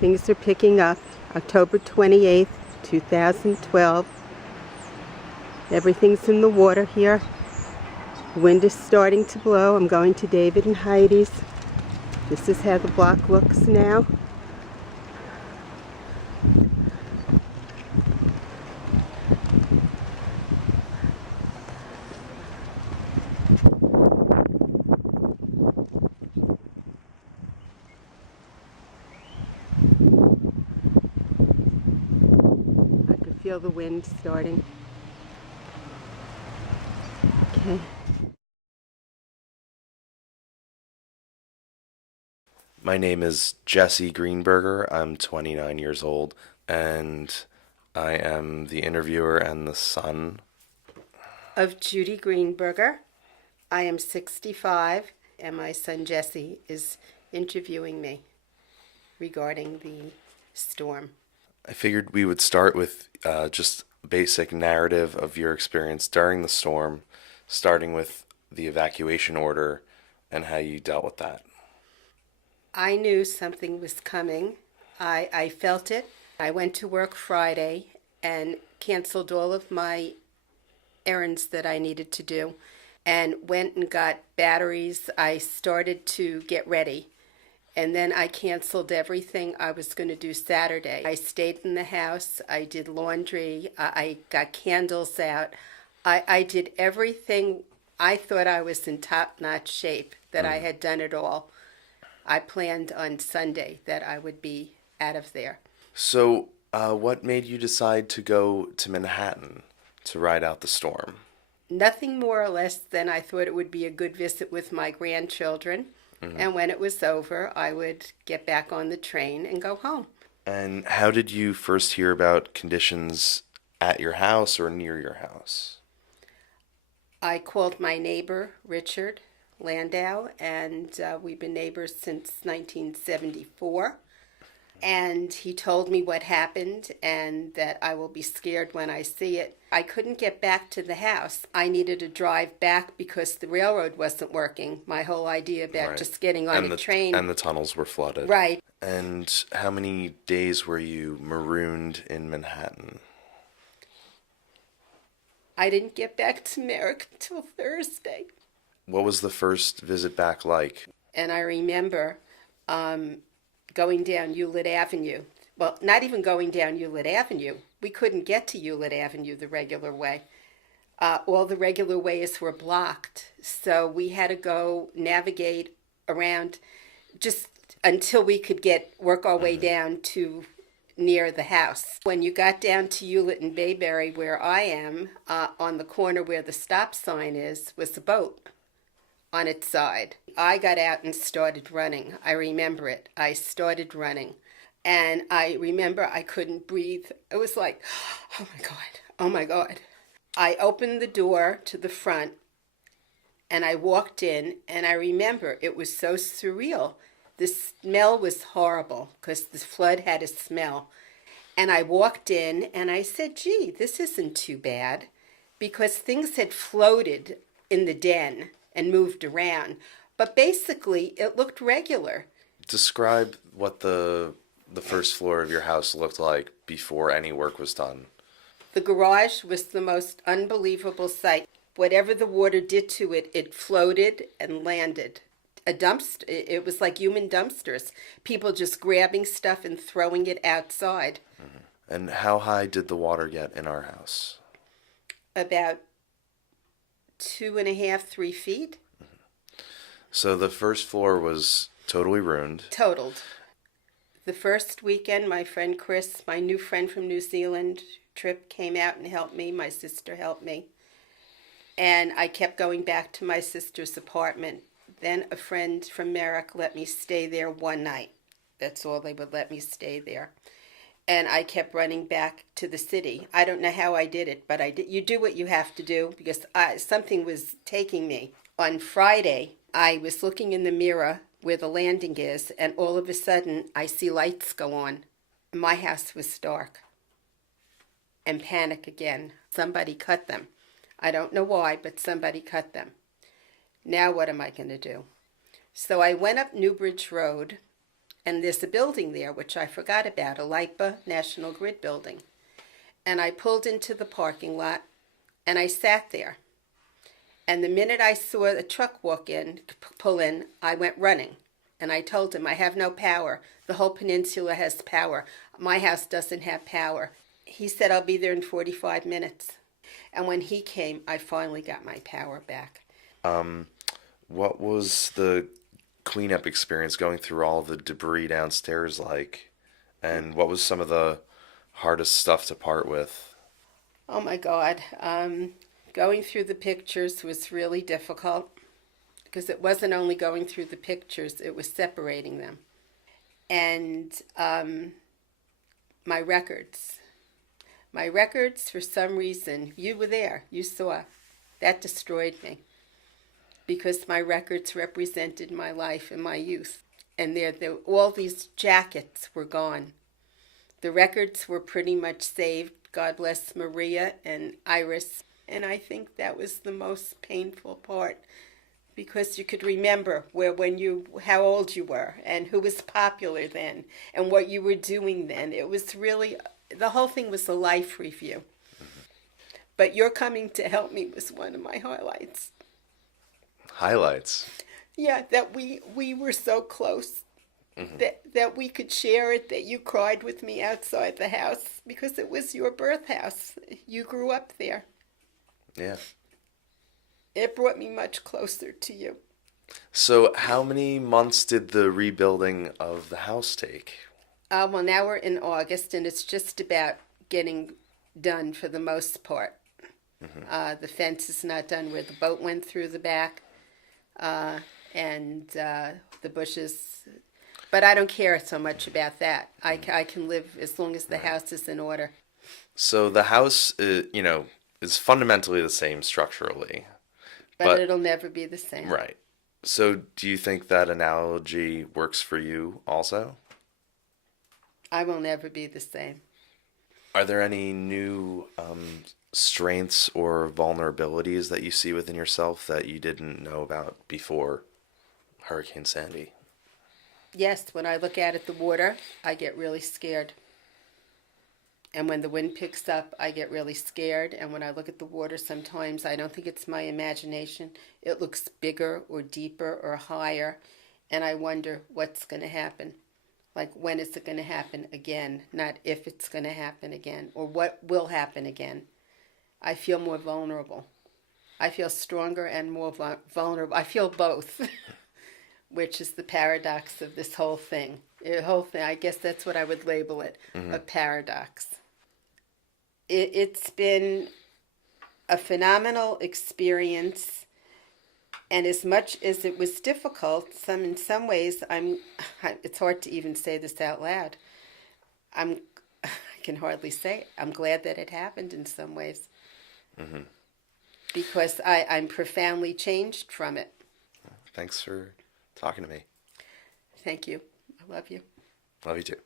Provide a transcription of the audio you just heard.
Things are picking up. October 28th, 2012. Everything's in the water here. The wind is starting to blow. I'm going to David and Heidi's. This is how the block looks now. I can feel the wind starting. Okay. My name is Jesse Greenberger. I'm 29 years old, and I am the interviewer and the son Of Judy Greenberger. I am 65, and my son Jesse is interviewing me regarding the storm. I figured we would start with just a basic narrative of your experience during the storm, starting with the evacuation order and how you dealt with that. I knew something was coming. I felt it. I went to work Friday and canceled all of my errands that I needed to do and went and got batteries. I started to get ready. And then I canceled everything I was going to do Saturday. I stayed in the house. I did laundry. I got candles out. I did everything. I thought I was in top-notch shape, that I had done it all. I planned on Sunday that I would be out of there. So, what made you decide to go to Manhattan to ride out the storm? Nothing more or less than I thought it would be a good visit with my grandchildren. And when it was over, I would get back on the train and go home. And how did you first hear about conditions at your house or near your house? I called my neighbor, Richard Landau, and we've been neighbors since 1974. And he told me what happened and that I will be scared when I see it. I couldn't get back to the house. I needed to drive back because the railroad wasn't working. My whole idea about just getting on a train. And the tunnels were flooded. Right. And how many days were you marooned in Manhattan? I didn't get back to Merrick until Thursday. What was the first visit back like? And I remember going down Hewlett Avenue. Well, not even going down Hewlett Avenue. We couldn't get to Hewlett Avenue the regular way. All the regular ways were blocked. So we had to go navigate around just until we could work our way down to near the house. When you got down to Hewlett and Bayberry, where I am, on the corner where the stop sign is, was a boat on its side. I got out and started running. I remember it. I started running. And I remember I couldn't breathe. It was like, oh my God, oh my God. I opened the door to the front and I walked in, and I remember it was so surreal. The smell was horrible because the flood had a smell. And I walked in and I said, gee, this isn't too bad, because things had floated in the den and moved around. But basically, it looked regular. Describe what the first floor of your house looked like before any work was done. The garage was the most unbelievable sight. Whatever the water did to it, it floated and landed. A dumpster, it was like human dumpsters. People just grabbing stuff and throwing it outside. Mm-hmm. And how high did the water get in our house? About 2.5, 3 feet. Mm-hmm. So the first floor was totally ruined. Totaled. The first weekend, my friend Chris, my new friend from New Zealand trip, came out and helped me. My sister helped me. And I kept going back to my sister's apartment. Then a friend from Merrick let me stay there one night. That's all they would let me stay there. And I kept running back to the city. I don't know how I did it, but I did. You do what you have to do, because something was taking me. On Friday, I was looking in the mirror where the landing is, and all of a sudden, I see lights go on. My house was dark. And panic again. Somebody cut them. I don't know why, but somebody cut them. Now what am I going to do? So I went up Newbridge Road, and there's a building there, which I forgot about, a LIPA National Grid building. And I pulled into the parking lot, and I sat there. And the minute I saw the truck pull in, I went running. And I told him, I have no power. The whole peninsula has power. My house doesn't have power. He said, I'll be there in 45 minutes. And when he came, I finally got my power back. What was the cleanup experience going through all of the debris downstairs like? And what was some of the hardest stuff to part with? Oh my God. Going through the pictures was really difficult because it wasn't only going through the pictures, it was separating them. And my records. My records, for some reason, you were there, you saw, that destroyed me. Because my records represented my life and my youth. And all these jackets were gone. The records were pretty much saved. God bless Maria and Iris. And I think that was the most painful part. Because you could remember how old you were and who was popular then and what you were doing then. It was really, the whole thing was a life review. But your coming to help me was one of my highlights. Highlights? Yeah, that we were so close. That we could share it, that you cried with me outside the house because it was your birth house. You grew up there. Yeah. It brought me much closer to you. So how many months did the rebuilding of the house take? Well, now we're in August, and it's just about getting done for the most part. The fence is not done where the boat went through the back, and the bushes. But I don't care so much about that. I can live as long as the house is in order. So the house, is fundamentally the same structurally. But it'll never be the same. Right. So do you think that analogy works for you also? I will never be the same. Are there any new strengths or vulnerabilities that you see within yourself that you didn't know about before Hurricane Sandy? Yes, when I look out at the water, I get really scared. And when the wind picks up, I get really scared. And when I look at the water, sometimes I don't think it's my imagination. It looks bigger or deeper or higher. And I wonder what's going to happen. Like, when is it going to happen again? Not if it's going to happen again or what will happen again. I feel more vulnerable. I feel stronger and more vulnerable. I feel both, which is the paradox of this whole thing. I guess that's what I would label it, a paradox. It's been a phenomenal experience, and as much as it was difficult, in some ways, it's hard to even say this out loud. I can hardly say it. I'm glad that it happened in some ways, because I'm profoundly changed from it. Thanks for talking to me. Thank you. I love you. Love you too.